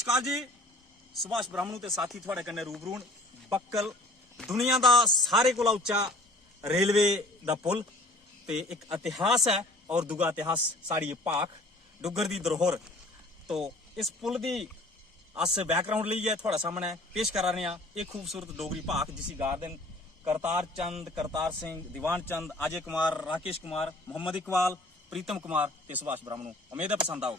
नमस्कार जी, सुभाष ब्राह्मणु ते साथी थोड़े कन्ने रूबरू बक्कल दुनिया दा सारे कोला उच्चा रेलवे दा पुल ते एक इतिहास है और दूगा इतिहास साड़ी भाख डुगर दी धरोहर। तो इस पुल दी अस बैकग्राउंड लेइयै थोड़ा सामने पेश करा रहे हैं एक खूबसूरत डोगरी भाख जिसी गाते हैं करतार चंद, करतार सिंह, दीवान चंद, अजय कुमार, राकेश कुमार, मोहम्मद इकबाल, प्रीतम कुमार ते सुभाष ब्राह्मणु। उम्मीद है पसंद आओ।